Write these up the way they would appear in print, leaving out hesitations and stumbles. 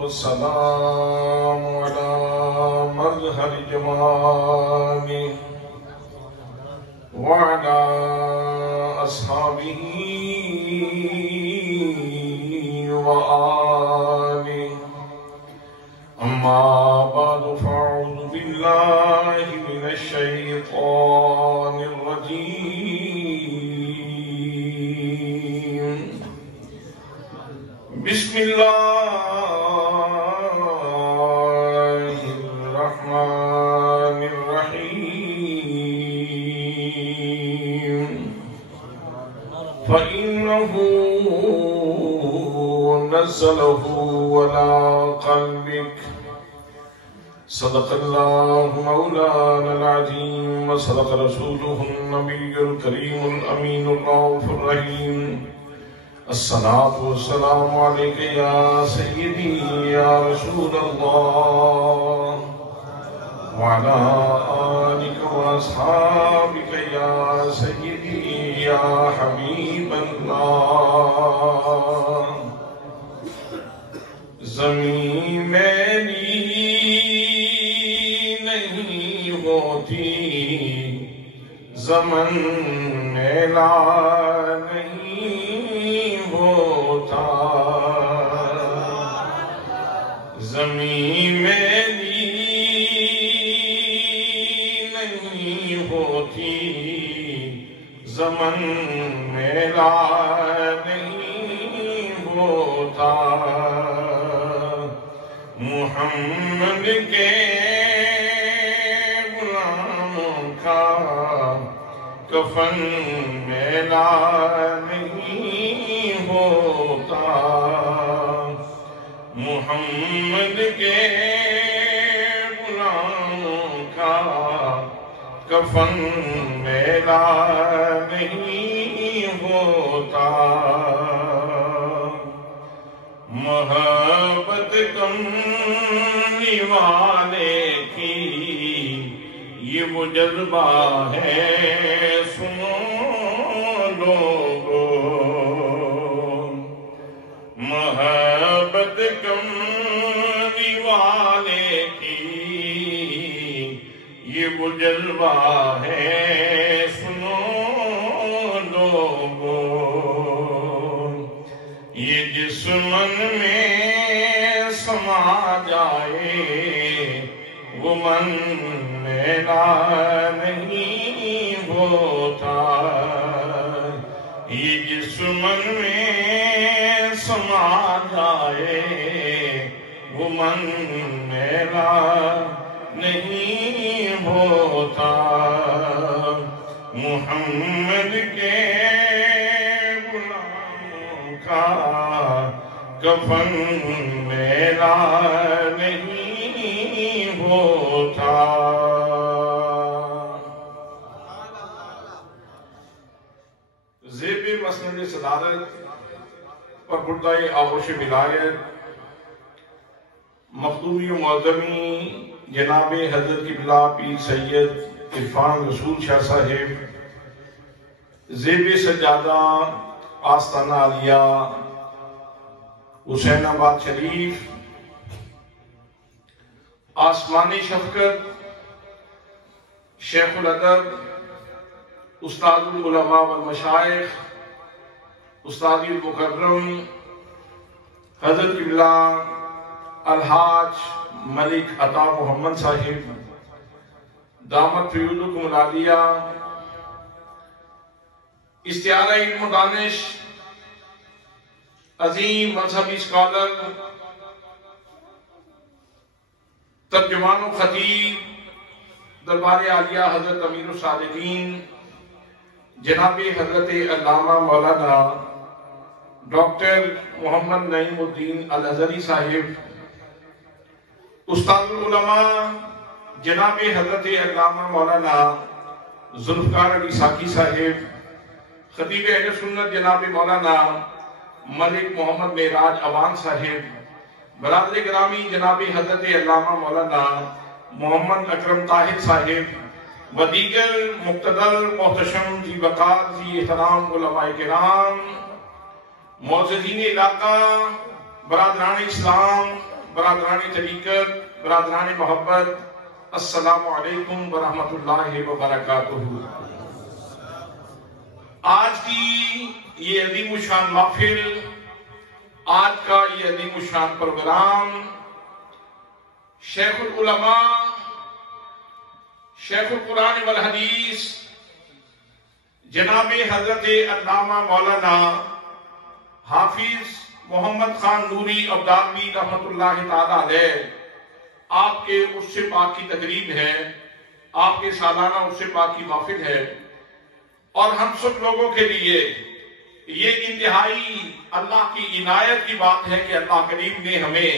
والسلام على مظهر جماله وعلى أصحابه وآله أما بعد فأعوذ بالله من الشيطان الرجيم بسم الله الرحمن الرحيم فإنه نزله على قلبك صدق الله مولانا العظيم وصدق رسوله النبي الكريم الأمين الرؤوف الرحيم الصلاة والسلام عليك يا سيدي يا رسول الله وعلى آلك وأصحابك يا سيدي يا حبيب الله زمین میری نہیں ہوتی زمن میلا نہیں ہوتا زمین میری نہیں ہوتی زمن میلا نہیں ہوتا محمد کے غلاموں کا کفن میلا نہیں ہوتا محمد کے غلاموں کا کفن میلا نہیں ہوتا محبت کملی والے کی یہ وہ جذبہ ہے سنو لوگو محبت کملی والے کی یہ وہ جذبہ ہے سنو لوگو یہ جس من میں سما جائے وہ من میلا نہیں ہوتا یہ جس من میں سما جائے وہ من میلا نہیں ہوتا محمد کے کا کفن میلا نہیں ہوتا زیب مسند صدارت پر بردائے آغوش ولایت مخدومی و معظمی جناب حضرت قبلہ پیر سید عرفان رسول شاہ صاحب زیب سجادہ آستانہ عالیہ حسین آباد شریف آسمانی شفقت شیخ الادب استاد العلماء والمشائخ استادی المکرم حضرت قبلہ الحاج ملک عطا محمد صاحب دامت فیوزکم العالیہ استعارہ علم و دانش عظیم مذہبی اسکالر ترجمان و خطیب دربار عالیہ حضرت امیر الصالحین جناب حضرت علامہ مولانا ڈاکٹر محمد نعیم الدین الازہری صاحب استاد العلماء جناب حضرت علامہ مولانا ذوالفقار علی ساکی صاحب خطیب اہل سنت جناب مولانا ملک محمد معراج عوان صاحب برادر گرامی جناب حضرت علامہ مولانا محمد اکرم طاہر صاحب و دیگر مقتدر محتشم ذی وقار ذی احترام علماء کرام، معززین علاقہ، برادران اسلام، برادران طریقت، برادران محبت، السلام علیکم ورحمۃ اللہ وبرکاتہ۔ آج کی یہ عظیم الشان محفل، آج کا یہ عظیم الشان پروگرام شیخ العلماء، شیخ القرآن والحدیث جناب حضرت علامہ مولانا حافظ محمد خان نوری ابدالوی رحمۃ اللہ تعالی علیہ آپ کے عرص پاک کی تقریب ہے، آپ کے سالانہ عرص پاک کی محفل ہے، اور ہم سب لوگوں کے لیے یہ انتہائی اللہ کی عنایت کی بات ہے کہ اللہ کریم نے ہمیں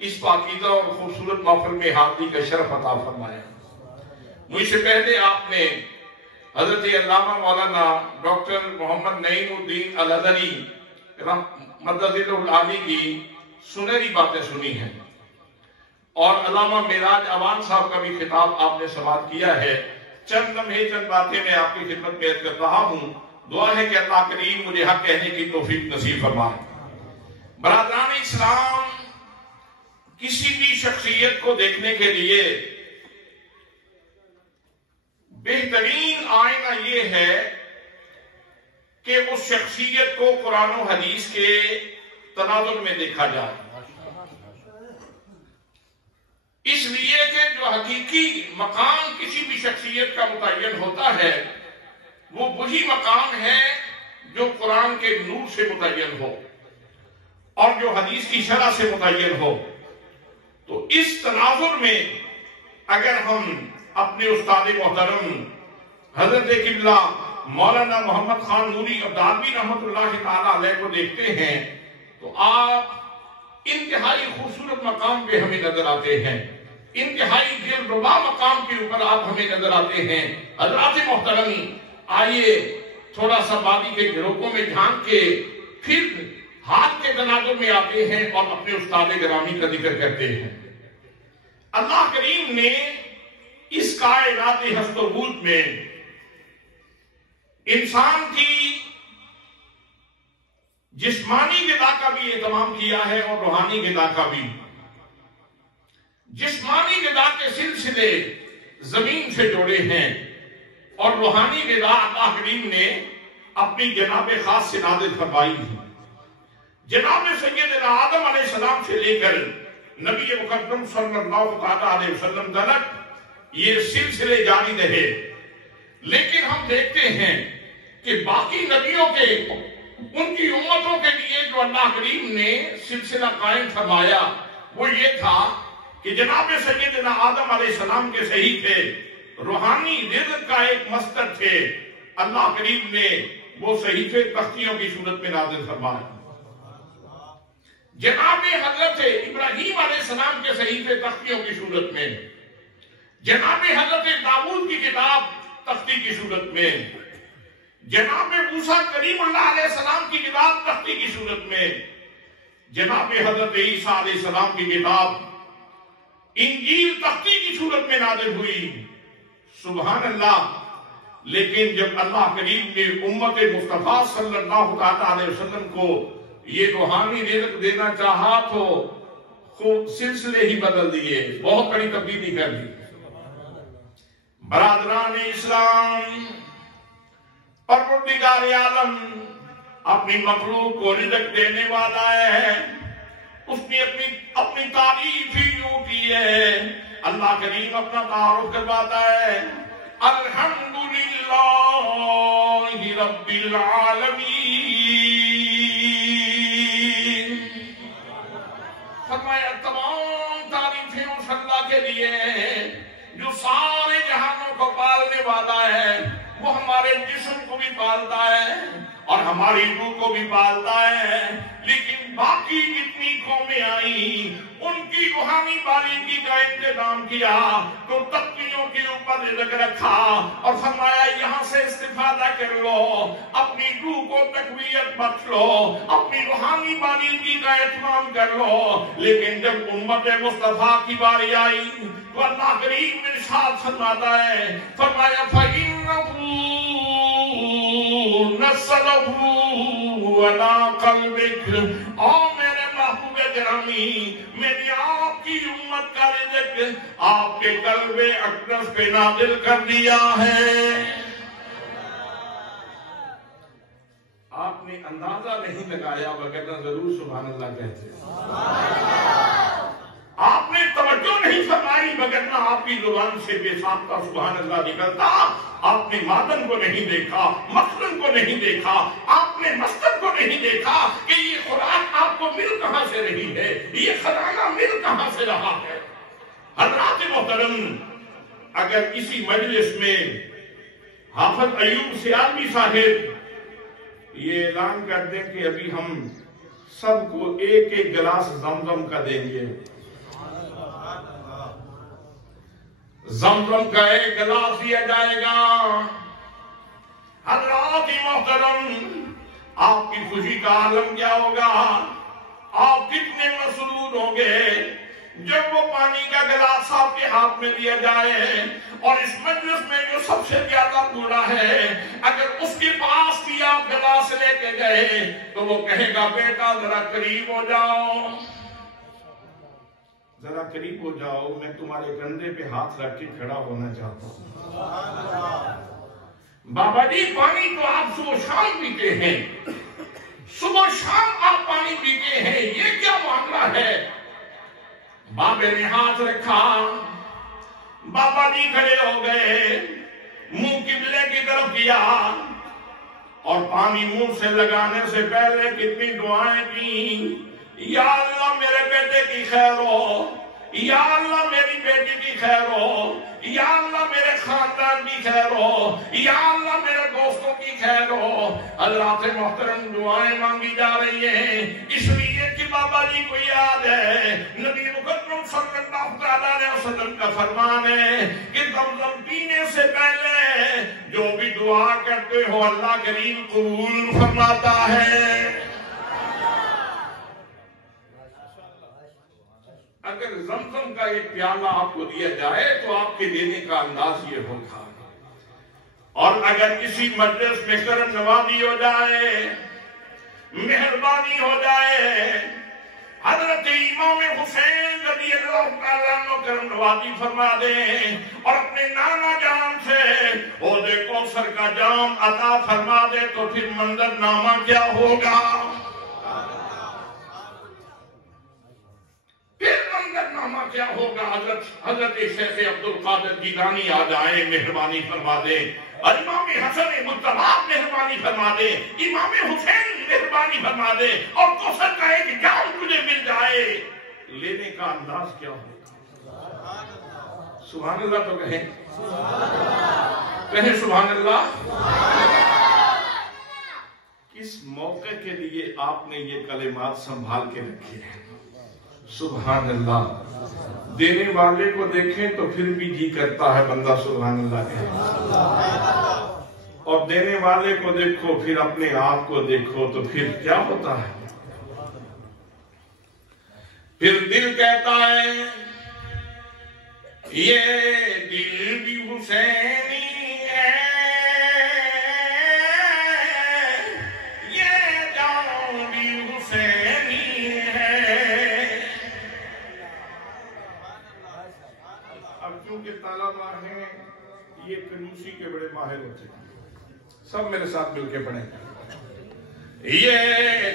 اس پاکیزہ اور خوبصورت محفل میں حاضری کا شرف عطا فرمایا۔ مجھ سے پہلے آپ نے حضرت علامہ مولانا ڈاکٹر محمد نعیم الدین الازہری مددہ العالی کی سنہری باتیں سنی ہیں، اور علامہ معراج اوان صاحب کا بھی خطاب آپ نے سماعت کیا ہے۔ چند لمحے چند باتیں میں آپ کی خدمت میں عرض کر رہا ہوں، دعا ہے کہ اللہ کریم مجھے حق کہنے کی توفیق نصیب فرمائے۔ برادران اسلام، کسی بھی شخصیت کو دیکھنے کے لیے بہترین آئینہ یہ ہے کہ اس شخصیت کو قرآن و حدیث کے تناظر میں دیکھا جائے، اس لیے کہ جو حقیقی مقام کسی بھی شخصیت کا متعین ہوتا ہے وہ وہی مقام ہے جو قرآن کے نور سے متعین ہو اور جو حدیث کی شرح سے متعین ہو۔ تو اس تناظر میں اگر ہم اپنے استاد محترم حضرت قبلہ مولانا محمد خان نوری ابدالوی رحمۃ اللہ تعالی علیہ کو دیکھتے ہیں تو آپ انتہائی خوبصورت مقام پہ ہمیں نظر آتے ہیں، انتہائی دلربا مقام کے اوپر آپ ہمیں نظر آتے ہیں۔ حضرات محترم، آئیے تھوڑا سا وادی کے گھروکوں میں جھانک کے پھر ہاتھ کے تناظر میں آتے ہیں اور اپنے استاد گرامی کا ذکر کرتے ہیں۔ اللہ کریم نے اس کائنات ہست و بود میں انسان کی جسمانی غذا کا بھی اہتمام کیا ہے اور روحانی غذا کا بھی۔ جسمانی غذا کے سلسلے زمین سے جوڑے ہیں اور روحانی غذا اللہ کریم نے اپنی جناب خاص سے نازل فرمائی ہے۔ جناب سیدنا آدم علیہ السلام سے لے کر نبی مقدم صلی اللہ علیہ وسلم تک یہ سلسلے جاری رہے، لیکن ہم دیکھتے ہیں کہ باقی نبیوں کے ان کی امتوں کے لیے جو اللہ کریم نے سلسلہ قائم فرمایا وہ یہ تھا کہ جناب سیدنا آدم علیہ السلام کے صحیفے روحانی رزق کا ایک مصدر تھے، اللہ کریم نے وہ صحیفے تختیوں کی صورت میں نازل فرمائے۔ جناب حضرت ابراہیم علیہ السلام کے صحیفے تختیوں کی صورت میں، جناب حضرت داؤد کی کتاب تختی کی صورت میں، جناب موسیٰ کریم اللہ علیہ السلام کی کتاب تختی کی صورت میں، جناب حضرت عیسیٰ علیہ السلام کی کتاب انجیل تختی کی صورت میں نازل ہوئی۔ سبحان اللہ! لیکن جب اللہ کریم نے امت مصطفیٰ صلی اللہ علیہ وسلم کو یہ روحانی رزق دینا چاہا تو خوب سلسلے ہی بدل دیے، بہت بڑی تبدیلی کر دی۔ برادران اسلام، پروردگار عالم اپنی مخلوق کو رزق دینے والا ہے، اس نے اپنی تعریف ہی یوں کی ہے۔ اللہ کریم اپنا تعارف کرواتا ہے، الحمدللہ رب العالمین۔ فرمایا تمام تعریفیں اس اللہ کے لیے ہیں جو سارے جہانوں کو پالنے والا ہے، وہ ہمارے جسم کو بھی پالتا ہے اور ہماری روح کو بھی پالتا ہے، لیکن باقی جتنی قومیں آئیں ان کی روحانی باریکی کا انتظام کیا تو تختیوں کے اوپر رکھ رکھا اور فرمایا یہاں سے استفادہ کر لو، اپنی روح کو تقویت بخش لو، اپنی روحانی باریکی کا اہتمام کر لو۔ لیکن جب امت مصطفیٰ کی باری آئی تو اللہ کریم ارشاد فرماتا ہے، فرمایا فَإِنَّهُ نَزَّلَهُ عَلَىٰ قَلْبِكَ، اور میرے محبوب گرامی میں نے آپ کی امت کا رزق آپ کے قلب اقدس پہ نازل کر دیا ہے۔ آپ نے اندازہ نہیں لگایا وگرنہ ضرور سبحان اللہ کہتے آپ نے توجہ نہیں فرمائی وگرنہ آپ کی زبان سے بے ساختہ سبحان اللہ نکلتا۔ آپ نے مادن کو نہیں دیکھا، مخزن کو نہیں دیکھا، آپ نے مصدر کو نہیں دیکھا کہ یہ خوراک آپ کو مل کہاں سے رہی ہے، یہ خزانہ مل کہاں سے رہا ہے۔ حضرات محترم، اگر اسی مجلس میں حافظ ایوب سیالوی صاحب یہ اعلان کر دیں کہ ابھی ہم سب کو ایک ایک گلاس زمزم کا دیں گے، زمزم کا ایک گلاس دیا جائے گا، حضرات محترم آپ کی خوشی کا عالم کیا ہوگا، آپ کتنے مسرور ہوں گے جب وہ پانی کا گلاس آپ کے ہاتھ میں دیا جائے اور اس مجلس میں جو سب سے زیادہ بوڑھا ہے اگر اس کے پاس بھی آپ گلاس لے کے گئے تو وہ کہے گا بیٹا ذرا قریب ہو جاؤ، ذرا قریب ہو جاؤ، میں تمہارے کندھے پہ ہاتھ رکھ کے کھڑا ہونا چاہتا ہوں۔ بابا جی پانی تو آپ صبح شام پیتے ہیں، صبح شام آپ پانی پیتے ہیں، یہ کیا معاملہ ہے؟ بابے نے ہاتھ رکھا، بابا جی کھڑے ہو گئے، منہ قبلے کی طرف کیا اور پانی منہ سے لگانے سے پہلے کتنی دعائیں کی، یا اللہ میرے بیٹے کی خیر ہو، یا اللہ میری بیٹی کی خیر ہو، یا اللہ میرے خاندان کی خیر ہو، یا اللہ میرے دوستوں کی خیر ہو۔ حضرات محترم دعائیں مانگی جا رہی ہیں اس لیے کہ بابا جی کو یاد ہے نبی مکرم صلی اللہ علیہ وسلم کا فرمان ہے کہ زمزم پینے سے پہلے جو بھی دعا کرتے ہو اللہ کریم قبول فرماتا ہے۔ اگر زمزم کا ایک پیالہ آپ کو دیا جائے تو آپ کے دینے کا انداز یہ ہوگا، اور اگر کسی مجلس میں کرم نوازی ہو جائے، مہربانی ہو جائے، حضرت امام حسین رضی اللہ تعالیٰ عنہ کرم نوازی فرما دیں اور اپنے نانا جان سے حوض کوثر کا جام عطا فرما دے تو پھر منظر نامہ کیا ہوگا؟ پھر منظرنامہ کیا ہوگا؟ حضرت شیخ عبدالقادر جیلانی آ جائیں، مہربانی فرما دیں، اور امام حسن مجتبی مہربانی فرما دے، امام حسین مہربانی فرما دے اور کوثر کا ایک جام تجھے مل جائے، لینے کا انداز کیا ہوگا؟ سبحان اللہ تو کہیں، کہیں سبحان اللہ۔ کس موقع کے لیے آپ نے یہ کلمات سنبھال کے رکھے ہیں؟ سبحان اللہ۔ دینے والے کو دیکھیں تو پھر بھی جی کرتا ہے بندہ سبحان اللہ کہے، اور دینے والے کو دیکھو پھر اپنے آپ کو دیکھو تو پھر کیا ہوتا ہے؟ پھر دل کہتا ہے یہ دل بھی حسینی ہے، یہ جان بھی حسینی ہے۔ اب کیونکہ طلبہ ہیں یہ کنوسی کے بڑے ماہر ہوتے ہیں، سب میرے ساتھ مل کے پڑھیں۔ یہ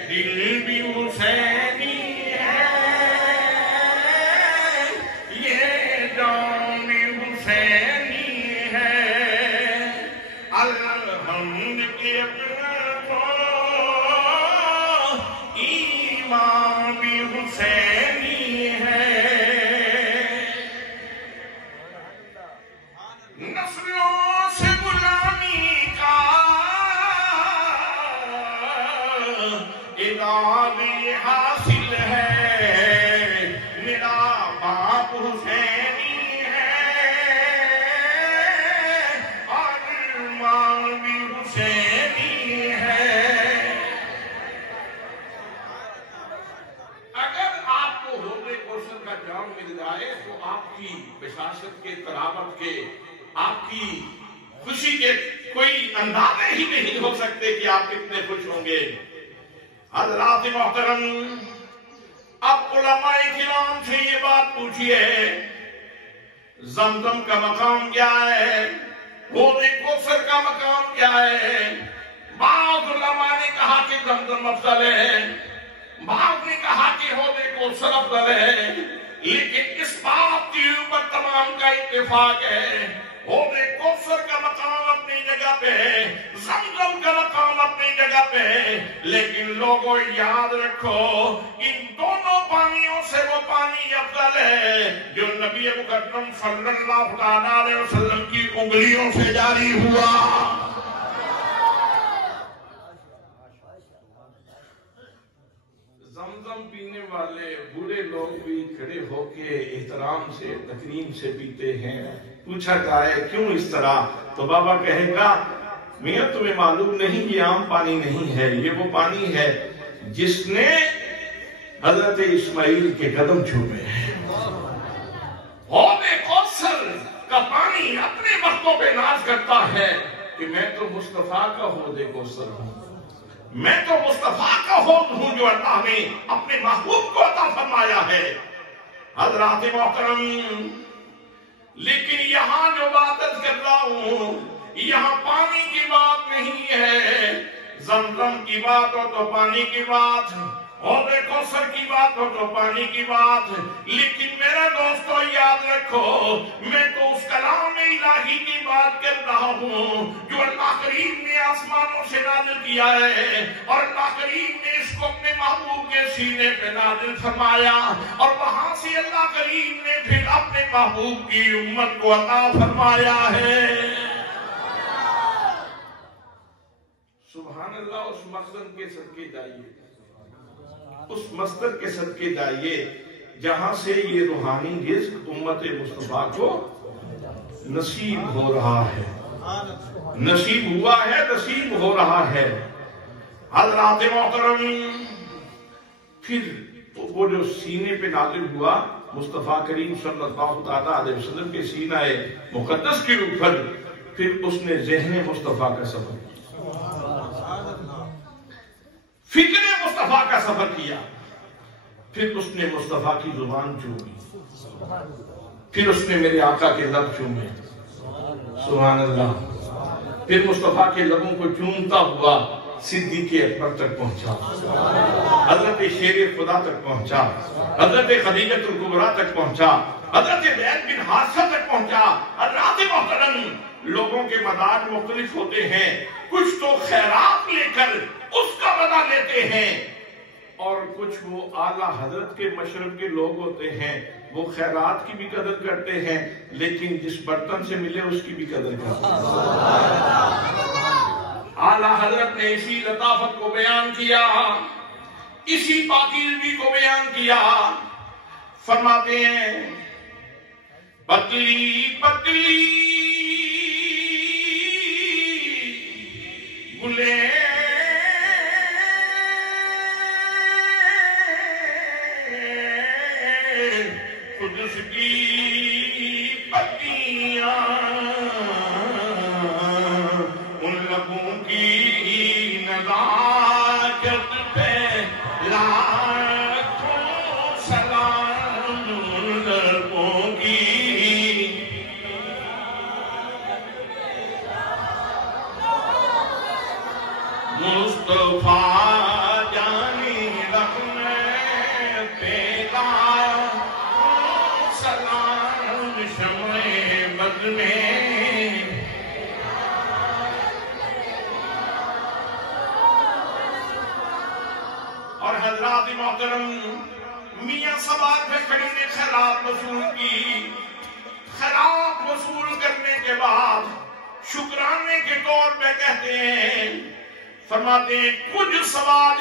دل بھی حسینی ہے، یہ جان بھی حسینی ہے، الحمد کی اپنا کو ایمان بھی حسینی ہے۔ نسلوں سے غلامی کا اعزاز یہ حاصل ہے، میرا باپ حسینی ہے اور ماں بھی حسینی ہے۔ اگر آپ کو حوض کوثر کا جام مل جائے تو آپ کی بشاشت کے، قرابت کے، آپ کی خوشی کے کوئی اندازے ہی نہیں ہو سکتے کہ آپ کتنے خوش ہوں گے۔ حضرات محترم، اب علماء کرام سے یہ بات پوچھئے، زمزم کا مقام کیا ہے؟ حوض کوثر کا مقام کیا ہے؟ بعض علماء نے کہا کہ زمزم افضل ہے، بعض نے کہا کہ حوض کوثر افضل ہے، لیکن اس بات کے اوپر تمام کا اتفاق ہے، حوض کوثر کا مقام اپنی جگہ پہ ہے، زمزم کا مقام اپنی جگہ پہ ہے، لیکن لوگوں یاد رکھو ان دونوں پانیوں سے وہ پانی افضل ہے جو نبی مقدم صلی اللہ علیہ وسلم کی انگلیوں سے جاری ہوا۔ زمزم پینے والے بوڑھے لوگ بھی کھڑے ہو کے احترام سے، تکریم سے پیتے ہیں۔ پوچھا جائے کیوں اس طرح تو بابا کہے گا میاں تمہیں معلوم نہیں یہ عام پانی نہیں ہے، یہ وہ پانی ہے جس نے حضرت اسماعیل کے قدم چھوپے ہیں۔ حوض کوثر کا پانی اپنے وقتوں پہ ناز کرتا ہے کہ میں تو مصطفیٰ کا حوض کوثر ہوں، میں تو مصطفیٰ کا حوض ہوں جو اللہ نے اپنے محبوب کو عطا فرمایا ہے۔ حضرات محترم، لیکن یہاں جو بات کر رہا ہوں یہاں پانی کی بات نہیں ہے، زمزم کی بات ہو تو پانی کی بات، حوض کوثر کی بات ہو تو پانی کی بات، لیکن میرا دوستو یاد رکھو میں تو اس کلام الہی کی بات کر رہا ہوں جو اللہ کریم نے آسمانوں سے نازل کیا ہے، اور اللہ کریم نے اس کو اپنے محبوب کے سینے پہ نازل فرمایا، اور وہاں سے اللہ کریم نے پھر اپنے محبوب کی امت کو عطا فرمایا ہے۔ سبحان اللہ، اس مقصد کے صدقے جائیے، اس مصدر کے صدقے جائیے جہاں سے یہ روحانی رزق امت مصطفیٰ کو نصیب ہو رہا ہے، نصیب ہوا ہے، نصیب ہو رہا ہے۔ حضرات محترم، پھر وہ جو سینے پہ نازل ہوا مصطفیٰ کریم صلی اللہ علیہ وسلم کے سینہ مقدس کے اوپر، پھر اس نے ذہن مصطفیٰ کا سفر کیا، فکر مصطفیٰ کا سفر کیا، پھر اس نے مصطفیٰ کی زبان چومی، پھر اس نے میرے آقا کے لب چومے، سبحان اللہ، پھر مصطفیٰ کے لبوں کو چومتا ہوا صدیق اکبر تک پہنچا، حضرت شیر خدا تک پہنچا، حضرت خدیجہ الکبریٰ تک پہنچا، حضرت زید بن حارثہ تک پہنچا۔ حضرات محترم، لوگوں کے مزاج مختلف ہوتے ہیں، کچھ تو خیرات لے کر اس کا مزہ لیتے ہیں، اور کچھ وہ اعلیٰ حضرت کے مشرب کے لوگ ہوتے ہیں، وہ خیرات کی بھی قدر کرتے ہیں لیکن جس برتن سے ملے اس کی بھی قدر کرتے ہیں۔ اعلیٰ حضرت نے اسی لطافت کو بیان کیا، اسی پاکیزگی کو بیان کیا، فرماتے ہیں پتلی پتلی گلے قدس کی پتیاں، ان لبوں کی نزاکت پہ لاکھوں سلام، ان لبوں کی مصطفیٰ جانی رقم پیدا سلام شمع بد میں، اور حضرات محترم، میاں سوال پہ کھڑی نے خیرات وصول کی، خیرات وصول کرنے کے بعد شکرانے کے طور پہ کہتے ہیں، فرماتے ہیں کچھ سوال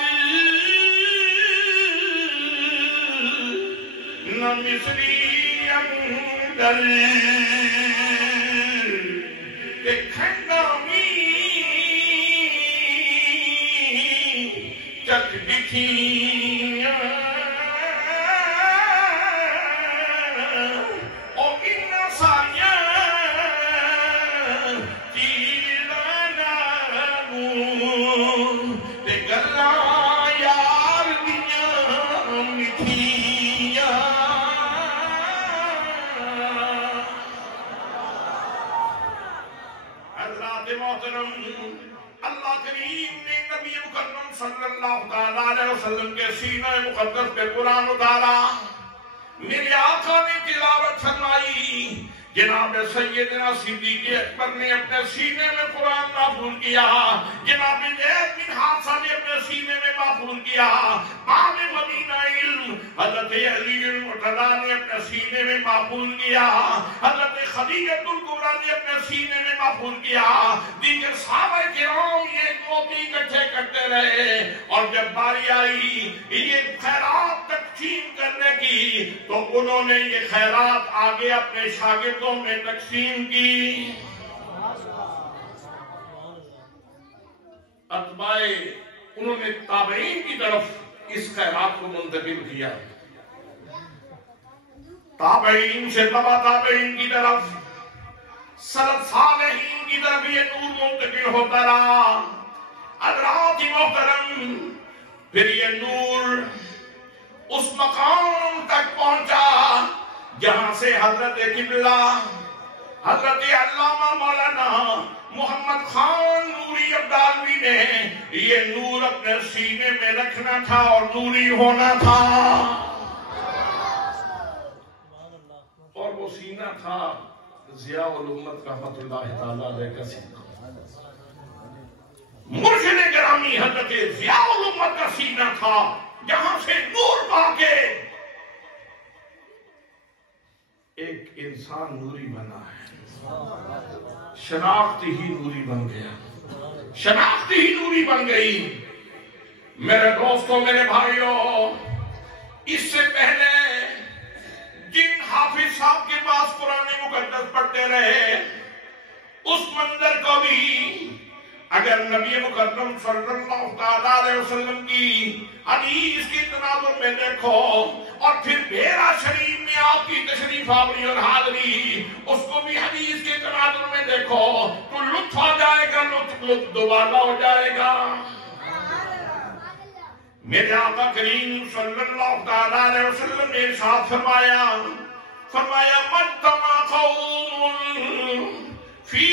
مصری اندر کھنڈامی چک دکھیاں او ان سایاں تیلانا گوں تے گلاں یار دیاں مٹھیاں حضرات محترم اللہ کریم نے نبی مکرم صلی اللہ علیہ وسلم کے سینہ مقدس پہ قرآن اتارا میرے آقا نے تلاوت فرمائی جناب سیدنا صدیق اکبر نے اپنے سینے میں قرآن محفوظ کیا جناب زید بن حارثہ نے اپنے سینے میں محفوظ کیا امام مدینہ علم حضرت علی المرتضیٰ نے اپنے سینے میں محفوظ کیا حضرت خدیجہ الکبریٰ نے اپنے سینے میں محفوظ کیا دیگر صحابہ کرام یہ موتی اکٹھے کرتے رہے اور جب باری آئی یہ خیرات تقسیم کرنے کی تو انہوں نے یہ خیرات آگے اپنے شاگردوں میں تقسیم کی اتباع انہوں نے تابعین کی طرف اس خیرات کو منتقل کیا تابعین سے تبع تابعین کی طرف سلف صالحین کی طرف یہ نور منتقل ہوتا رہا حضرات محترم پھر یہ نور اس مقام تک پہنچا جہاں سے حضرت قبلہ حضرت علامہ مولانا محمد خان نوری عبدالوی نے یہ نور اپنے سینے میں رکھنا تھا اور نوری ہونا تھا اور وہ سینہ تھا ضیاء الامت رحمت اللہ تعالی علیہ کا سینہ مرشد گرامی حضرت ضیاء الامت کا سینہ تھا جہاں سے نور باقے ایک انسان نوری بنا ہے شناخت ہی نوری بن گیا شناخت ہی نوری بن گئی میرے دوستوں میرے بھائیوں اس سے پہلے جن حافظ صاحب کے پاس قرآن مقدس پڑھتے رہے اس منظر کو بھی اگر نبی مکرم صلی اللہ علیہ وسلم کی حدیث کی تناظر میں دیکھو اور پھر بیرا شریف میں آپ کی تشریف آوری اور حاضری اس کو بھی حدیث کے تناظر میں دیکھو تو لطف آ جائے گا لطف دوبارہ ہو جائے گا میرے آقا کریم صلی اللہ علیہ وسلم نے ارشاد فرمایا مجتمع قوم فی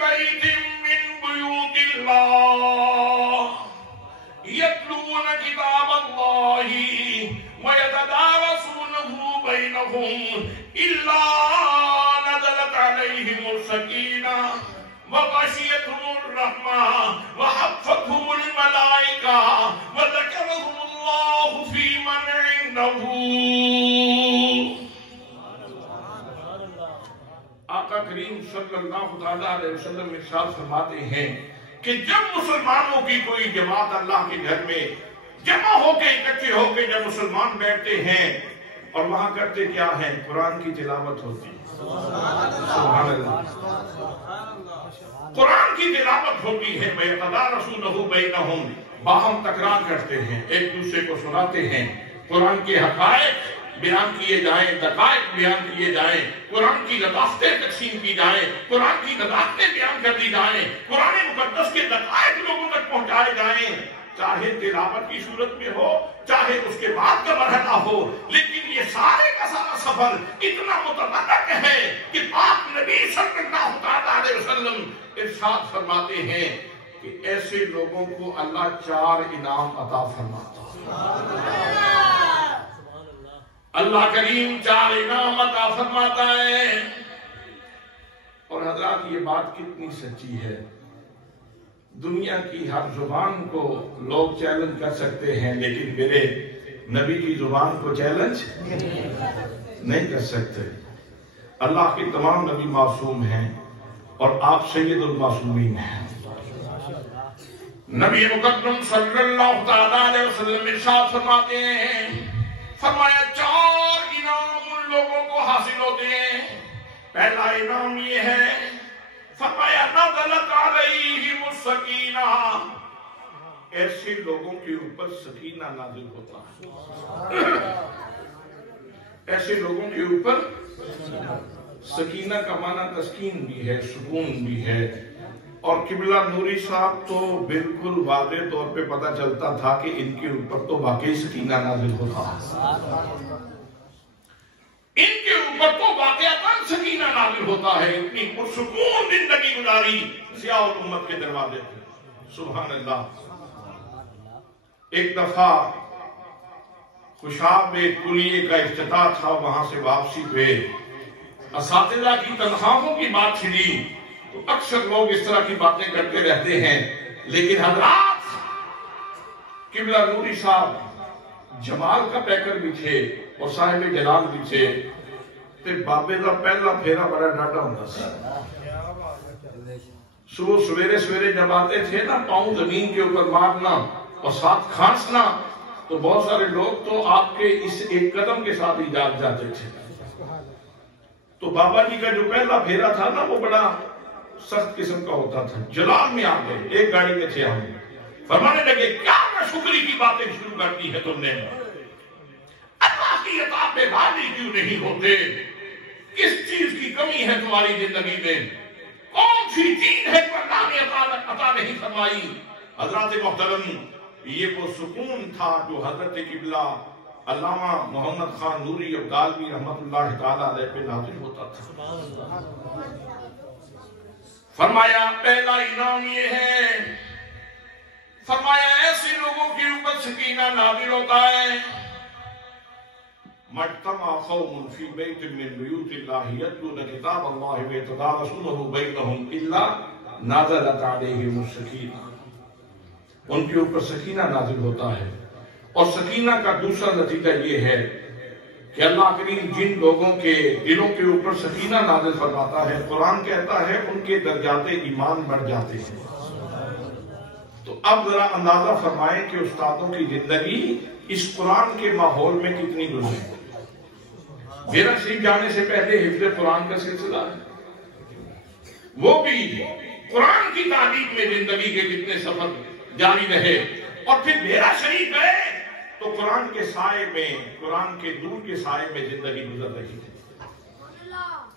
بیت من بیوت اللہ یتلون کتاب اللہ ویتدارسونہ بینہم الا نزلت علیہم السکینہ وغشیتهم الرحمہ وحفتهم الملائکہ وذکرهم اللہ فی من عنده آقا کریم صلی اللہ علیہ وسلم ارشاد فرماتے ہیں کہ جب مسلمانوں کی کوئی جماعت اللہ کے گھر میں جمع ہو کے اکٹھے ہو کے جب مسلمان بیٹھتے ہیں اور وہاں کرتے کیا ہے قرآن کی تلاوت ہوتی سبحان اللہ قرآن کی تلاوت ہوتی ہے وَيَتَدَارَسُونَهُ بَيْنَهُمْ باہم تکرار کرتے ہیں ایک دوسرے کو سناتے ہیں قرآن کے حقائق بیان کیے جائیں دقائق بیان کیے جائیں قرآن کی لطافتیں تقسیم کی جائیں قرآن کی لطافتیں بیان کر دی جائیں قرآن مقدس کے دقائق لوگوں تک پہنچائے جائیں چاہے تلاوت کی صورت میں ہو چاہے اس کے بعد کا مرحلہ ہو لیکن یہ سارے کا سارا سفر اتنا متبرک ہے کہ پاک نبی صلی اللہ علیہ وسلم ارشاد فرماتے ہیں کہ ایسے لوگوں کو اللہ 4 انعام عطا فرماتا ہے اللہ کریم 4 انعام عطا فرماتا ہے اور حضرات یہ بات کتنی سچی ہے دنیا کی ہر زبان کو لوگ چیلنج کر سکتے ہیں لیکن میرے نبی کی زبان کو چیلنج نہیں کر سکتے اللہ کے تمام نبی معصوم ہیں اور آپ سید المعصومین ہیں نبی مقدم صلی اللہ علیہ وسلم ارشاد فرماتے ہیں فرمایا 4 انعام ان لوگوں کو حاصل ہوتے ہیں۔ پہلا انعام یہ ہے، فرمایا نزلت علیہم السکینہ، ایسے لوگوں کے اوپر سکینہ نازل ہوتا ہے۔ ایسے لوگوں کے اوپر سکینہ کا معنی تسکین بھی ہے، سکون بھی ہے۔ اور قبلہ نوری صاحب تو بالکل واضح طور پہ پتہ چلتا تھا کہ ان کے اوپر تو واقعی سکینہ نازل ہوتا ہے، ان کے اوپر تو واقعتاً سکینہ نازل ہوتا ہے۔ اتنی پرسکون زندگی گزاری ضیاء الامت کے دروازے پہ، سبحان اللہ۔ ایک دفعہ خوشاب میں کلیے کا افتتاح تھا، وہاں سے واپسی پہ اساتذہ کی تنخواہوں کی بات چھڑی تو اکثر لوگ اس طرح کی باتیں کرتے رہتے ہیں، لیکن حضرات قبلہ نوری صاحب جمال کا پیکر بھی تھے اور صاحب جلال بھی تھے، تے بابے دا پہلا پھیرا بڑا ڈاٹا ہوتا تھا۔ صبح سویرے سویرے جب آتے تھے نا، پاؤں زمین کے اوپر مارنا اور ساتھ کھانسنا، تو بہت سارے لوگ تو آپ کے اس ایک قدم کے ساتھ ہی جاگ جاتے تھے۔ تو بابا جی کا جو پہلا پھیرا تھا نا، وہ بڑا سخت قسم کا ہوتا تھا۔ جلال میں آ گئے، ایک گاڑی میں تھے ہم، فرمانے لگے کیا شکری کی باتیں شروع کر دی ہے تم نے، اللہ کی عطا پہ راضی کیوں نہیں ہوتے؟ کس چیز کی کمی ہے تمہاری زندگی میں؟ کون سی چیز ہے جو اللہ نے عطا نہیں فرمائی؟ حضرات محترم، یہ وہ سکون تھا جو حضرت قبلہ علامہ محمد خان نوری ابدالوی رحمت اللہ تعالی علیہ پہ نازل ہوتا تھا۔ فرمایا پہلا انعام یہ ہے، فرمایا ایسے لوگوں کے اوپر سکینہ نازل ہوتا ہے، مجتمع قوم فی بیت من بیوت اللہ یتلون کتاب اللہ ویتدارسونہ بینہم الا نازلت علیہم السکینہ، ان کے اوپر سکینہ نازل ہوتا ہے۔ اور سکینہ کا دوسرا نتیجہ یہ ہے کہ اللہ کریم جن لوگوں کے دلوں کے اوپر سکینہ نازل فرماتا ہے، قرآن کہتا ہے ان کے درجات ایمان بڑھ جاتے ہیں۔ تو اب ذرا اندازہ فرمائیں کہ استادوں کی زندگی اس قرآن کے ماحول میں کتنی گزری۔ میرا شریف جانے سے پہلے حفظ قرآن کا سلسلہ ہے، وہ بھی قرآن کی تعلیم میں زندگی کے کتنے سفر جاری رہے، اور پھر میرا شریف گئے تو قرآن کے سائے میں، قرآن کے نور کے سائے میں زندگی گزر رہی تھی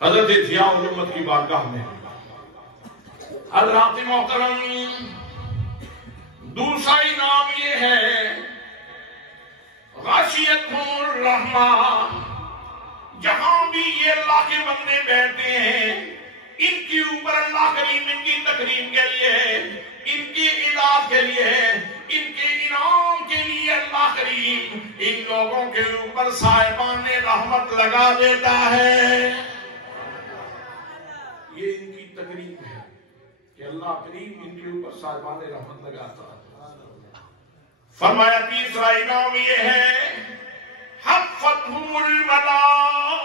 حضرت ضیاء الامت کی بارگاہ میں۔ حضرات محترم، دوسرا انعام یہ ہے، غاشیتہم الرحمہ، جہاں بھی یہ اللہ کے بندے بیٹھتے ہیں، ان کے اوپر اللہ کریم ان کی تکریم کے لیے، ان کے علاج کے لیے، ان کے انعام کے لیے اللہ کریم ان لوگوں کے اوپر صاحبان رحمت لگا دیتا ہے۔ یہ ان کی تکریم ہے کہ اللہ کریم ان کے اوپر صاحبان رحمت لگاتا ہے۔ فرمایا تیسرا انعام یہ ہے، حفتہم الملائکہ،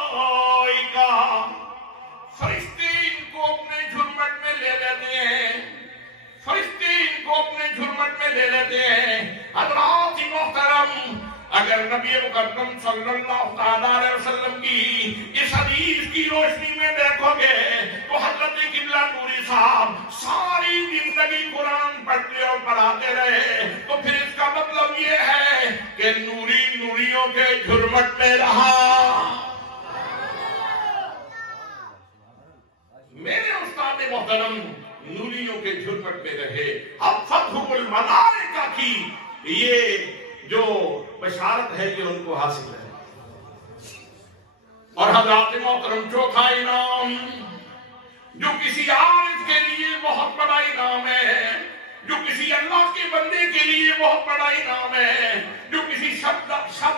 فرشتے ان کو اپنے جھرمٹ میں لے لیتے ہیں، فرشتے ان کو اپنے جھرمٹ میں لے لیتے ہیں۔ حضرات محترم، اگر نبی مقدم صلی اللہ تعالیٰ علیہ وسلم کی اس حدیث کی روشنی میں دیکھو گے تو حضرت قبلہ نوری صاحب ساری زندگی قرآن پڑھتے اور پڑھاتے رہے، تو پھر اس کا مطلب یہ ہے کہ نوری نوریوں کے جھرمٹ میں رہا۔ میرے استاد محترم نوریوں کے جھرمٹ میں رہے۔ اب فتح الملائکہ کی یہ جو بشارت ہے یہ ان کو حاصل ہے۔ اور حضرات محترم، چوتھا انعام جو کسی عارف کے لیے بہت بڑا انعام ہے، جو کسی اللہ کے بندے کے لیے بہت بڑا انعام ہے، جو کسی شب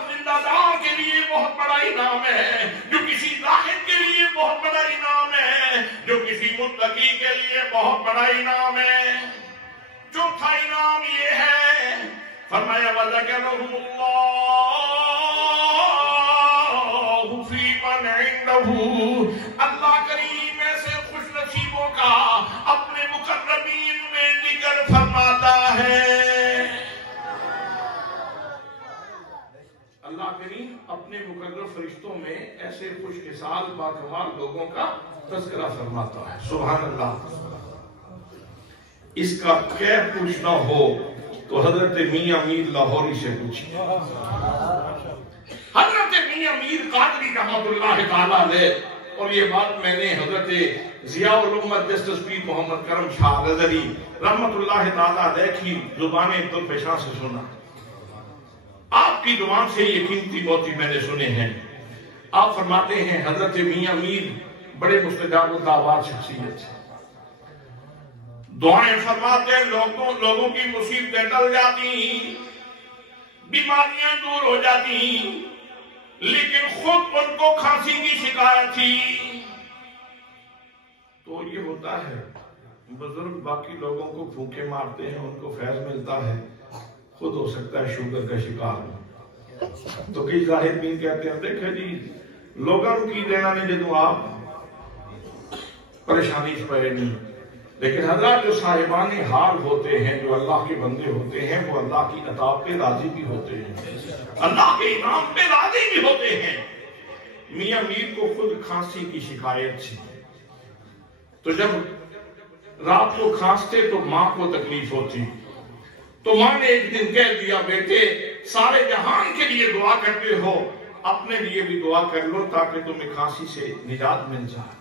زندہ دار کے لیے بہت بڑا انعام ہے، جو کسی زاہد کے لیے بہت بڑا انعام ہے، جو کسی متقی کے لیے بہت بڑا انعام ہے۔ چوتھا انعام یہ ہے، فرمایا وَذَكَرَهُمُ اللَّهُ فِي مَنْ عِنْدَهُ، اللہ کریم ایسے خوش نصیبوں کا اپنے مقربین میں ذکر فرماتا ہے۔ اللہ کریم اپنے مقرر فرشتوں میں ایسے خوش خصال باکمال لوگوں کا تذکرہ فرماتا ہے. سبحان اللہ. اس کا کیف پوچھنا ہو تو حضرت میاں میر لاہوری سے پوچھیں. حضرت میاں میر قادری رحمت اللہ تعالیٰ علیہ. اور یہ بات میں نے حضرت ضیاء الامت جسٹس پیر محمد کرم شاہ غزری رحمت اللہ تعالیٰ علیہ کی زبان درپیشاں سے سنا. آپ کی زبان سے یہ قیمتی موتی میں نے سنے ہیں. آپ فرماتے ہیں حضرت میاں میر بڑے مستجاب الدعوات شخصیت ہے. دعائیں فرماتے ہیں لوگوں کی مصیبتیں ٹل جاتی، بیماریاں دور ہو جاتی، لیکن خود ان کو کھانسی کی شکایت تھی. تو یہ ہوتا ہے بزرگ باقی لوگوں کو پھونکے مارتے ہیں، ان کو فیض ملتا ہے، خود ہو سکتا ہے شوگر کا شکار ہو. تو کئی ظاہر دین کہتے ہیں دیکھیں جی لوگوں کی دینا نے جدو آپ پریشانی پڑے نہیں، لیکن حضرات جو صاحبان حال ہوتے ہیں، جو اللہ کے بندے ہوتے ہیں، وہ اللہ کی عطا پہ راضی بھی ہوتے ہیں، اللہ کے انعام پہ راضی بھی ہوتے ہیں. میاں میر کو خود کھانسی کی شکایت تھی. تو جب رات کو کھانستے تو ماں کو تکلیف ہوتی. تو ماں نے ایک دن کہہ دیا بیٹے سارے جہان کے لیے دعا کرتے ہو، اپنے لیے بھی دعا کر لو تاکہ تمہیں کھانسی سے نجات مل جائے.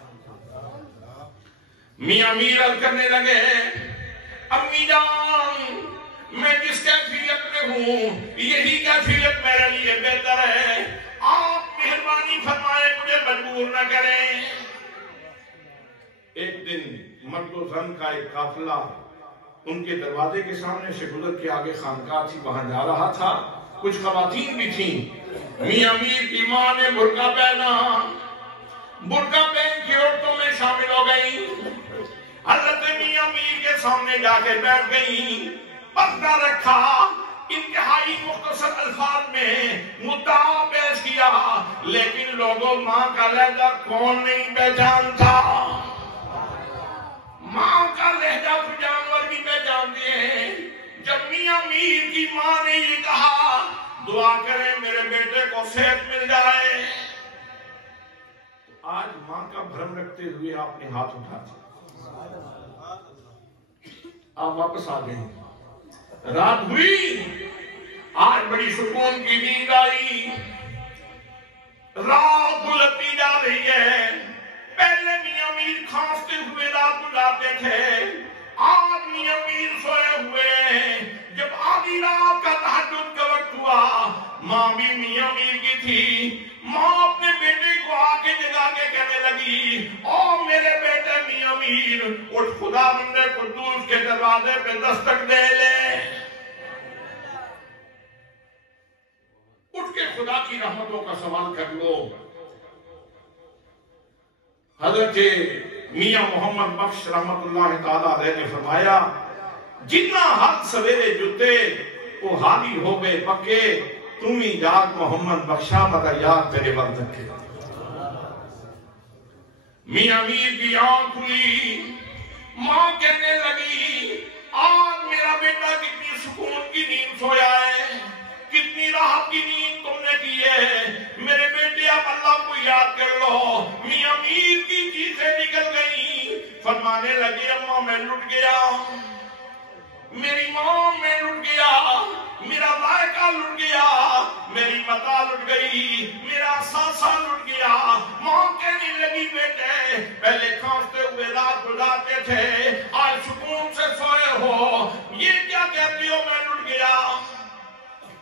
میاں میر عرض کرنے لگے امی جان میں جس کیفیت میں ہوں یہی کیفیت میرے لیے بہتر ہے، آپ مہربانی فرمائے مجھے مجبور نہ کریں. ایک دن مرد و زن کا ایک قافلہ ان کے دروازے کے سامنے سے گزر کے آگے خانقاہ تھی وہاں جا رہا تھا. کچھ خواتین بھی تھیں. میاں میر کی ماں نے برقع پہنا، برقع پہن کی عورتوں میں شامل ہو گئی. حضرت میاں میر کے سامنے جا کے بیٹھ گئی، پردہ رکھا، انتہائی مختصر الفاظ میں مدعا پیش کیا. لیکن لوگوں ماں کا لہجہ کون نہیں پہچانتا؟ ماں کا لہجہ جانور بھی پہچانتے ہیں. جب میاں میر کی ماں نے یہ کہا دعا کریں میرے بیٹے کو صحت مل جائے، تو آج ماں کا بھرم رکھتے ہوئے آپ نے ہاتھ اٹھا دیا. آپ واپس آ گئے. رات ہوئی، آج بڑی سکون کی نیند آئی. رات گزرتی جا رہی ہے. پہلے میاں میر کھانستے ہوئے رات گزارتے تھے، آج میاں میر سوئے ہوئے. جب آدھی رات کا تہجد کا وقت ہوا، ماں بھی میاں میر کی تھی. ماں اپنے بیٹے کو آگے جگا کے کہنے لگی او میرے بیٹے میاں میر اٹھ، خدا بند قدوس کے دروازے پہ دستک دے لے. اٹھ کے خدا کی رحمتوں کا سوال کر لو. حضرت میاں محمد بخش رحمت اللہ تعالیٰ علیہ نے فرمایا جتنا حد سویرے جتے وہ حالی ہو گئے پکے، تم ہی جاگ محمد بخشا مگر یاد تیرے وقت کے. میاں میر کی آنکھ کھلی، ماں کہنے لگی آج میرا بیٹا کتنی سکون کی نیند سویا ہے، کتنی راحت کی نیند تم نے کی ہے. میرے بیٹے اب اللہ کو یاد کر لو. میاں میر کی چیخیں نکل گئی، فرمانے لگے اماں میں لٹ گیا، میری ماں میں لٹ گیا، میرا ذائقہ لٹ گیا، میری متا لٹ گئی، میرا سانسا لٹ گیا. ماں کہنے لگی بیٹے پہلے کھانستے ہوئے رات گزارتے تھے، آج سکون سے سوئے ہو، یہ کیا کہتے ہو میں لٹ گیا؟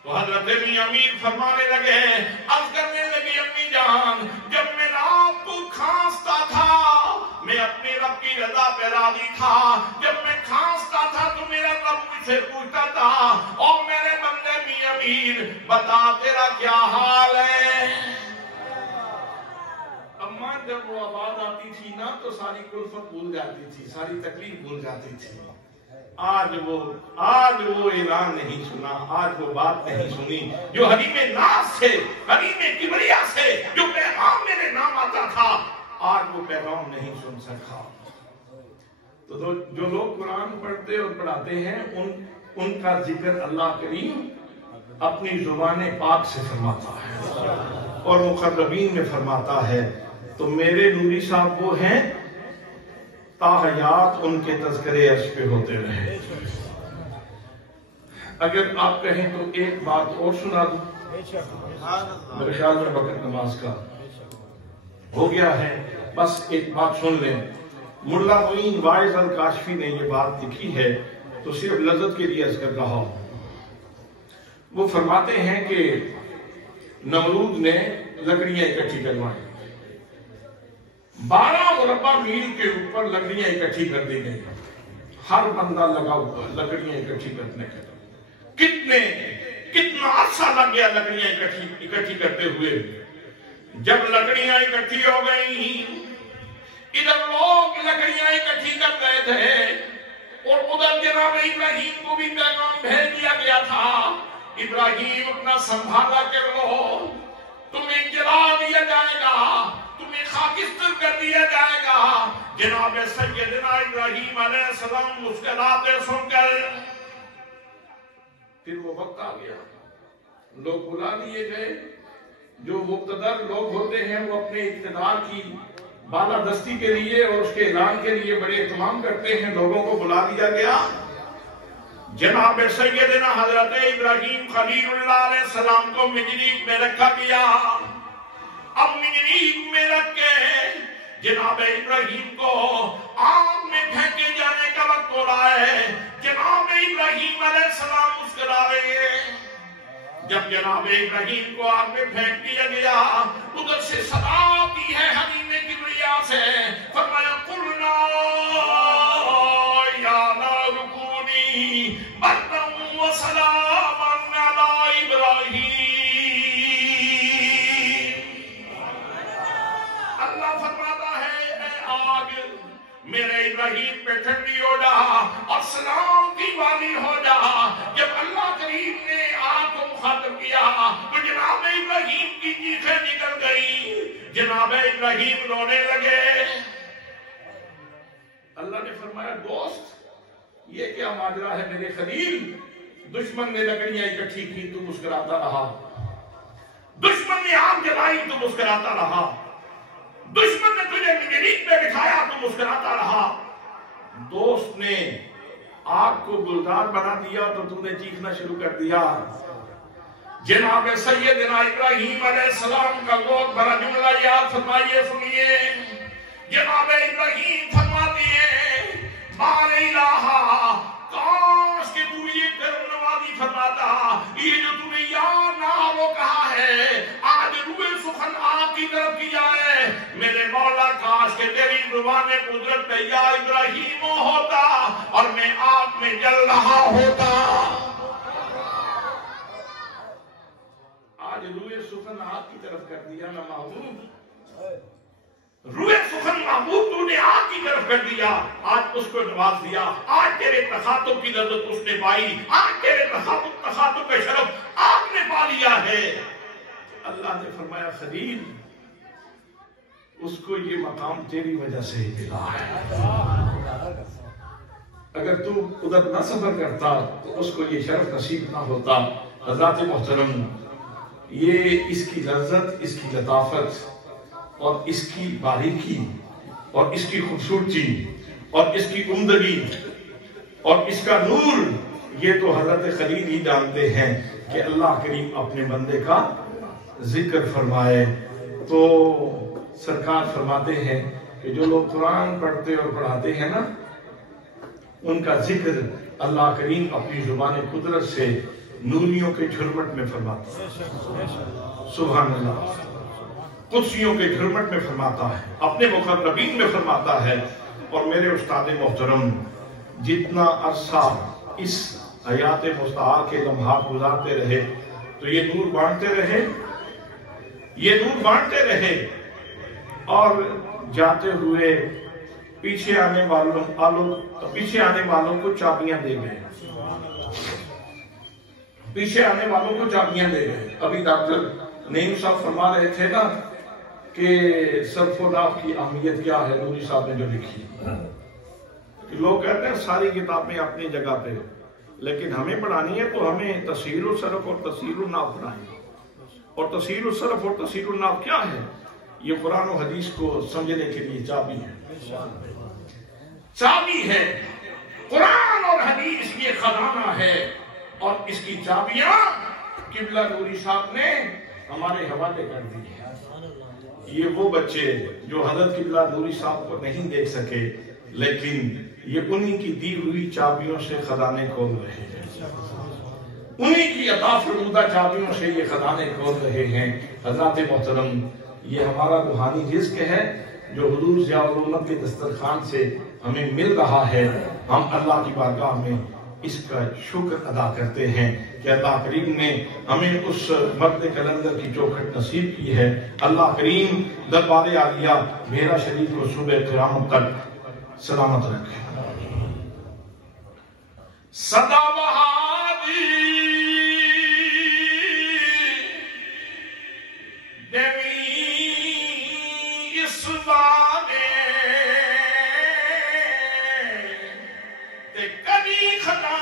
تو حضرت میاں میر فرمانے لگے، عرض کرنے لگی امی جان جب میں رات کو کھانستا تھا میں اپنے رب کی رضا پہ راضی تھا. جب میں کھانستا تھا تو میرا رب مجھ سے پوچھتا تھا اور میرے بندے میاں میر بتا تیرا کیا حال ہے. اماں جب وہ آواز آتی تھی نا تو ساری کلفت بھول جاتی تھی، ساری تکلیف بھول جاتی تھی. آج وہ اعلان نہیں سنا، آج وہ بات نہیں سنی جو حریم ناز سے، حریم کبریا سے جو پیغام میرے نام آتا تھا، آج وہ پیغام نہیں سن سکا. تو جو لوگ قرآن پڑھتے اور پڑھاتے ہیں ان کا ذکر اللہ کریم اپنی زبان پاک سے فرماتا ہے اور مقربین میں فرماتا ہے، تو میرے نوری صاحب وہ ہیں تا حیات ان کے تذکرے عرش پہ ہوتے رہے۔ اگر آپ کہیں تو ایک بات اور سنا دوں، میرے خیال میں وقت نماز کا ہو گیا ہے، بس ایک بات سن لیں۔ ملا معین واعظ الکاشفی نے یہ بات لکھی ہے تو صرف لذت کے لیے عرض کر رہا ہوں۔ وہ فرماتے ہیں کہ نمرود نے لکڑیاں اکٹھی کروائیں، 12 مربع میل کے اوپر لکڑیاں اکٹھی کر دی گئی، ہر بندہ لگا ہوا لکڑیاں اکٹھی کرنے کا۔ کتنا عرصہ لگ گیا لکڑیاں اکٹھی کرتے ہوئے۔ جب لکڑیاں اکٹھی ہو گئی، ادھر لوگ لکڑیاں اکٹھی کر گئے تھے اور ادھر جناب ابراہیم کو بھی پیغام بھیج دیا گیا تھا، ابراہیم اپنا سنبھالا کر لو، تمہیں جلا دیا جائے گا، تمہیں خاکستر کر دیا جائے گا۔ جناب سیدنا ابراہیم علیہ السلام مسکراتے سن کر، پھر وہ وقت آ گیا، لوگ بلا لیے گئے۔ جو مقتدر لوگ ہوتے ہیں وہ اپنے اقتدار کی بالادستی کے لیے اور اس کے اعلان کے لیے بڑے اہتمام کرتے ہیں، لوگوں کو بلا دیا گیا۔ جناب سیدنا حضرت ابراہیم خلیل اللہ علیہ السلام کو منجنیق میں رکھا گیا۔ اب منجنیق میں رکھ کے جناب ابراہیم کو آگ میں پھینکے جانے کا وقت ہو رہا ہے۔ جناب ابراہیم علیہ السلام مسکرا رہے ہیں۔ جب جناب ابراہیم کو آگ میں پھینک دیا گیا، ادھر سے صدا آتی ہے حمیم کبریا سے، فرمایا قلنا یا نار کونی بردا وسلاما علی ابراہیم۔ اللہ فرماتا ہے اے آگ میرے ابراہیم پہ ٹھنڈی ہو جا اور سلامتی والی ہو جا۔ جب اللہ کریم نے آگ کو مخاطب کیا تو جناب ابراہیم کی چیخیں نکل گئی، جناب ابراہیم رونے لگے۔ اللہ نے فرمایا دوست یہ کیا ماجرا ہے میرے خلیل؟ دشمن نے لکڑیاں اکٹھی کی تو مسکراتا رہا، دشمن نے آگ جلائی تو مسکراتا رہا، دشمن نے تجھے منجنیق پہ بٹھایا تو مسکراتا رہا، دوست نے آگ کو گلزار بنا دیا تو تم نے چیخنا شروع کر دیا۔ جناب سیدنا ابراہیم علیہ السلام کا لوگ بڑا جملہ یاد فرمائیے، سنیے۔ جناب ابراہیم فرماتے ہیں بار الہ کاش کہ تو یہ کرم نوازی فرماتا، یہ جو تمہیں یا نہ وہ کہا ہے آج روئے سخن آگ کی طرف کی جائے، میرے مولا کاش کہ تیری زبان قدرت پہ یا ابراہیم ہوتا اور میں آگ میں جل رہا ہوتا۔ آج روئے سخن آگ کی طرف کر دیا نا محبوب، روئے سخن محبوب تو نے آگ کی طرف کر دیا، آج اس کو نواز دیا، آج تیرے تخاطب کی لذت اس نے پائی، آج تیرے تخاطب کا شرف آگ نے پا لیا ہے۔ اللہ نے فرمایا خلیل اس کو یہ مقام تیری وجہ سے ہی ملا ہے، اگر تو ادھر نہ سفر کرتا تو اس کو یہ شرف نصیب نہ ہوتا۔ حضرات محترم، یہ اس کی لذت، اس کی لطافت اور اس کی باریکی اور اس کی خوبصورتی اور اس کی عمدگی اور اس کا نور، یہ تو حضرت خلیل ہی جانتے ہیں کہ اللہ کریم اپنے بندے کا ذکر فرمائے۔ تو سرکار فرماتے ہیں کہ جو لوگ قرآن پڑھتے اور پڑھاتے ہیں نا، ان کا ذکر اللہ کریم اپنی زبان قدرت سے نوریوں کے جھرمٹ میں فرماتا ہے، سبحان اللہ، قدسیوں کے جھرمٹ میں فرماتا ہے، اپنے مقربین میں فرماتا ہے۔ اور میرے استاد محترم، جتنا عرصہ اس حیات مستعار کے لمحات گزارتے رہے تو یہ نور بانٹتے رہے، یہ نور بانٹتے رہے، اور جاتے ہوئے پیچھے آنے والوں کو چابیاں دے گئے، پیچھے آنے والوں کو چابیاں دے گئے۔ ابھی ڈاکٹر نعیم صاحب فرما رہے تھے نا کہ صرف و ناف کی اہمیت کیا ہے، نوری صاحب نے جو لکھی، لوگ کہتے ہیں ساری کتابیں اپنی جگہ پہ، لیکن ہمیں پڑھانی ہے تو ہمیں تفسیر السلف اور تفسیر النحو پڑھائیں. اور تفسیر السلف اور تفسیر النحو کیا ہے؟ یہ قرآن و حدیث کو سمجھنے کے لیے چابی ہے. چابی ہے قرآن اور حدیث، یہ خزانہ ہے، اور اس کی چابیاں قبلہ نوری صاحب نے ہمارے حوالے کر دی ہے. یہ وہ بچے جو حضرت قبلہ نوری صاحب کو نہیں دیکھ سکے، لیکن یہ انہی کی دی ہوئی چابیوں سے خزانے کھول رہے ہیں، انہی کی عطا فرمودہ چابیوں سے یہ خزانے کھول رہے ہیں. حضرات محترم، یہ ہمارا روحانی رزق ہے جو حضور ضیاء الامت کے دسترخوان سے ہمیں مل رہا ہے. ہم اللہ کی بارگاہ میں اس کا شکر ادا کرتے ہیں کہ اللہ کریم نے ہمیں اس مرد کلندر کی چوکھٹ نصیب کی ہے. اللہ کریم دربار عالیہ میرا شریف کو صبح قیامت تک سلامت رکھے. صدا بہادی دیوی اس بانے تے کبھی خدا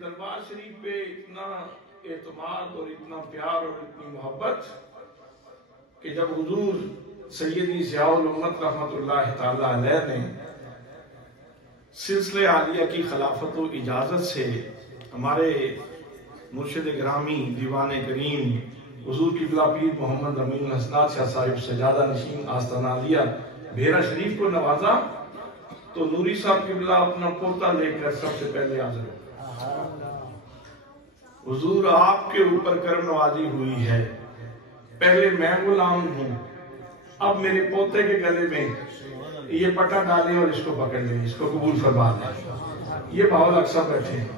دربار شریف پہ اتنا اعتماد اور اتنا پیار اور اتنی محبت کہ جب حضور سیدی ضیاء الامت رحمت اللہ تعالی علیہ نے سلسلہ عالیہ کی خلافت و اجازت سے ہمارے مرشد گرامی دیوان کریم حضور قبلہ پیر محمد امین الحسنات شاہ صاحب سجادہ نشین آستانہ عالیہ بھیرا شریف کو نوازا تو نوری صاحب قبلہ اپنا پوتا لے کر سب سے پہلے حاضر ہو. حضور آپ کے اوپر کرم نوازی ہوئی ہے، پہلے میں غلام ہوں، اب میرے پوتے کے گلے میں یہ پٹا ڈالیں اور اس کو پکڑ لیں، اس کو قبول فرما لیں. یہ بہول اقصا بیٹھے ہیں.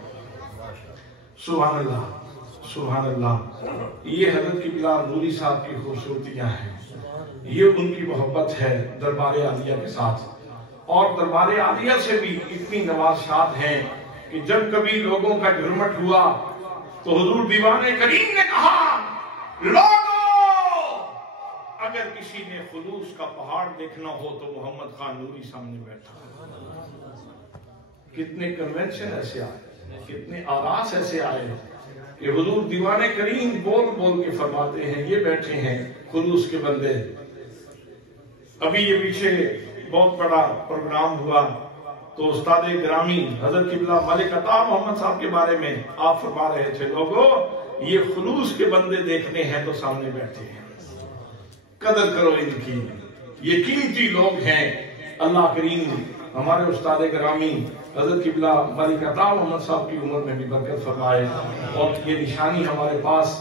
سبحان اللہ سبحان اللہ. یہ حضرت قبلہ نوری صاحب کی خوبصورتیاں ہیں، یہ ان کی محبت ہے دربار عالیہ کے ساتھ. اور دربار عالیہ سے بھی اتنی نوازشات ہیں کہ جب کبھی لوگوں کا جھرمٹ ہوا تو حضور دیوان کریم نے کہا، لوگوں اگر کسی نے خلوص کا پہاڑ دیکھنا ہو تو محمد خان نوری سامنے بیٹھا. کتنے کنونشن ایسے آئے، کتنے آراس ایسے آئے کہ حضور دیوان کریم بول بول کے فرماتے ہیں یہ بیٹھے ہیں خلوص کے بندے. ابھی یہ پیچھے بہت بڑا پروگرام ہوا تو استاد گرامی حضرت قبلہ ملک عطا محمد صاحب کے بارے میں آپ فرما رہے تھے، لوگوں یہ خلوص کے بندے دیکھنے ہیں تو سامنے بیٹھے ہیں، قدر کرو ان کی، یہ قیمتی لوگ ہیں. اللہ کریم ہمارے استاد گرامی حضرت قبلہ ملک عطا محمد صاحب کی عمر میں بھی برکت فرمائے اور یہ نشانی ہمارے پاس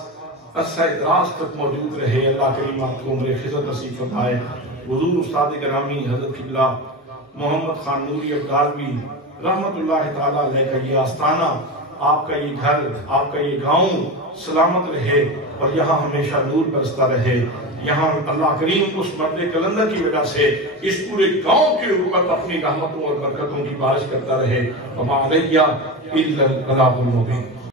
عرصہ دراز تک موجود رہے. اللہ کریم آپ کو عمر خضر نصیب فرمائے. حضور استاد گرامی حضرت قبلہ محمد خان نوری ابدالوی رحمت اللہ تعالیٰ علیہ کا یہ آستانہ، آپ کا یہ گھر، آپ کا یہ گاؤں سلامت رہے اور یہاں ہمیشہ نور برستا رہے. یہاں اللہ کریم اس مرد کلندر کی وجہ سے اس پورے گاؤں کے اوپر اپنی رحمتوں اور برکتوں کی بارش کرتا رہے. وما علیہ الا البلاغ المبین.